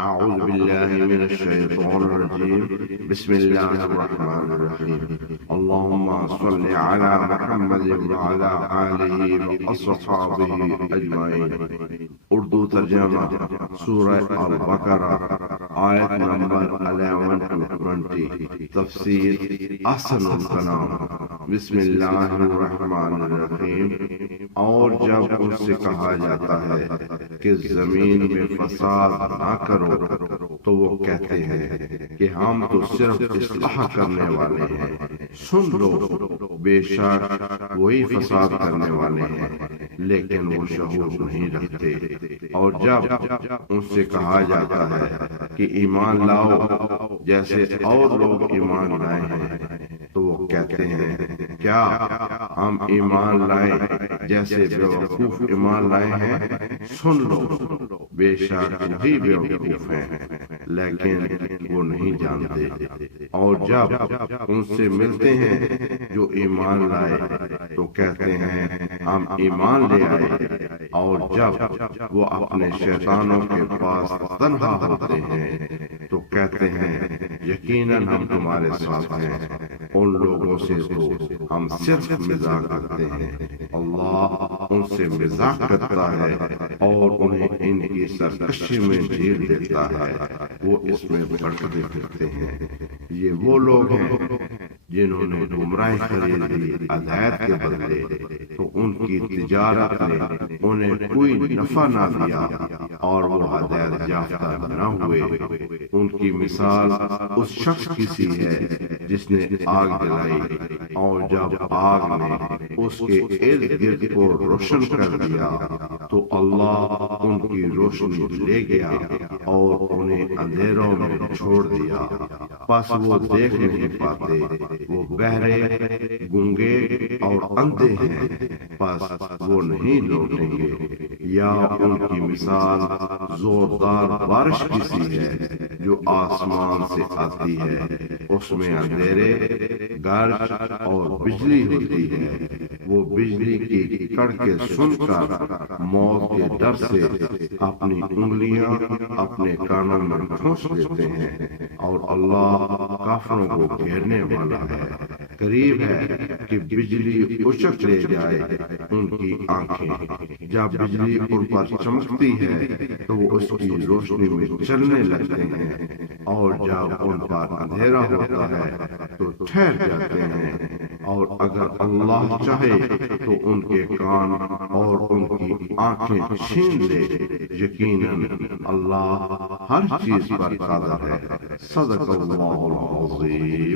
أعوذ بالله من الشيطان الرجيم. بسم الله الرحمن الرحيم. اللهم صل على محمد وعلى آله وأصحابه أجمعين. اردو ترجمہ سورہ البقرہ آیت نمبر 11-20. تفسیر احسن الکلام. بسم اللہ الرحمن الرحیم. اور جب ان سے کہا جاتا ہے کہ زمین میں فساد نہ کرو تو وہ کہتے ہیں کہ ہم تو صرف اصلاح کرنے والے ہیں. سن لو، بے شک وہی فساد کرنے والے ہیں لیکن وہ شعور نہیں رکھتے. اور جب ان سے کہا جاتا ہے کہ ایمان لاؤ جیسے اور لوگ ایمان لائے ہیں تو وہ کہتے ہیں کیا ہم ایمان لائیں جیسے بیوقوف ایمان لائے ہیں. سن لو، بے شک وہی بیوقوف ہیں لیکن وہ نہیں جانتے. اور جب ان سے ملتے ہیں جو ایمان لائے تو کہتے ہیں ہم ایمان لے آئے. اور جب وہ اپنے شیطانوں کے پاس تنہا ہوتے ہیں تو کہتے ہیں یقیناً ہم تمہارے ساتھ ہیں. ان لوگوں سے تو ہم صرف مذاق کرتے ہیں. اللہ ان سے مذاق کرتا ہے اور انہیں ان کی سرکشی میں ڈھیل دیتا ہے. وہ اس میں بھٹکتے پھرتے ہیں. یہ وہ لوگ ہیں جنہوں نے گمراہی خرید لی ہدایت کے بدلے تو ان کی تجارت نے انہیں کوئی نفع نہ دیا اور وہ ہدایت یافتہ نہ ہوئے. ان کی مثال اس شخص کی سی ہے جس نے آگ جلائی اور جب آگ نے اس کے ارد گرد کو روشن کر دیا تو اللہ ان کی روشنی لے گیا اور انہیں اندھیروں میں چھوڑ دیا. پس وہ دیکھ نہیں پاتے، وہ بہرے، گونگے اور اندھے ہیں، پس وہ نہیں لوٹیں گے. یا ان کی مثال زوردار بارش کی سی ہے جو آسمان سے آتی ہے، اس میں اندھیرے، گرج اور بجلی ہوتی ہے. وہ بجلی کی کڑکے سن کر موت کے ڈر سے اپنی انگلیاں اپنے کانوں میں ٹھونس لیتے ہیں. اور اللہ کافروں کو گھیرنے والا ہے. قریب ہے کہ بجلی اچک لے جائے ان کی آنکھیں. جب بجلی ان پر چمکتی ہے تو وہ اس کی روشنی میں چلنے لگتے ہیں اور جب ان پر اندھیرا ہوتا ہے تو ٹھہر جاتے ہیں. اور اگر اللہ چاہے تو ان کے کان اور ان کی آنکھیں چھین لے. یقیناً اللہ ہر چیز پر قادر ہے. صدق اللہ العظیم.